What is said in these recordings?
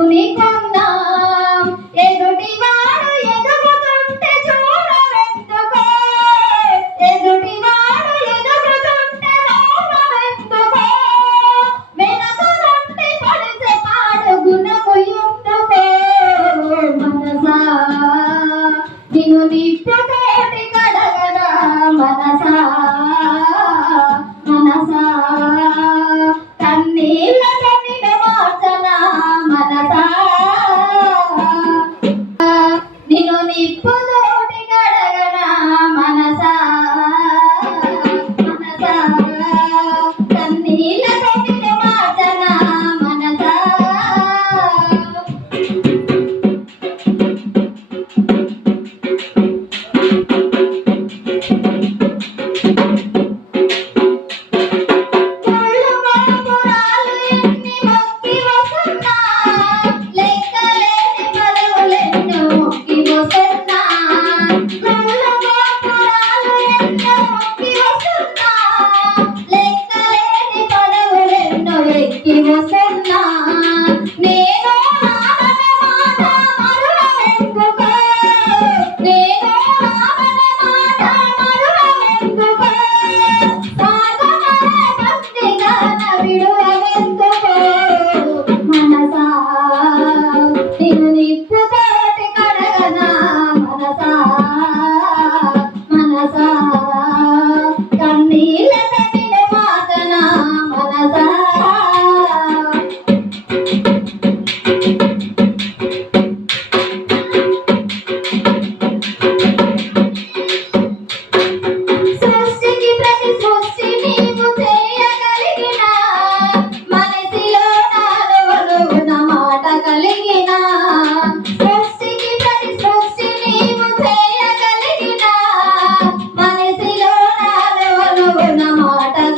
ప్రభుని కన్నాం ఎదుటి వాడు ఎదుగుతుంటే చూడవెందుకో. ఎదుటి వాడు ఎదుగుతుంటే నవ్వెందుకో వెనకదంటే పడితే పాడు గుణము ఎందుకో మనసా నిన్ను నిప్పుకో graça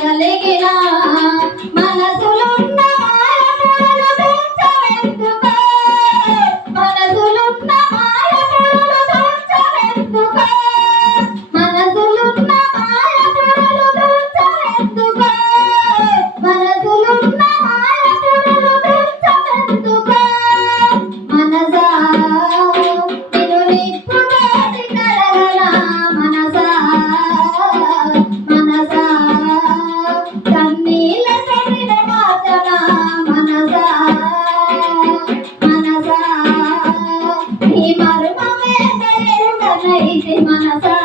కలిగి semana santa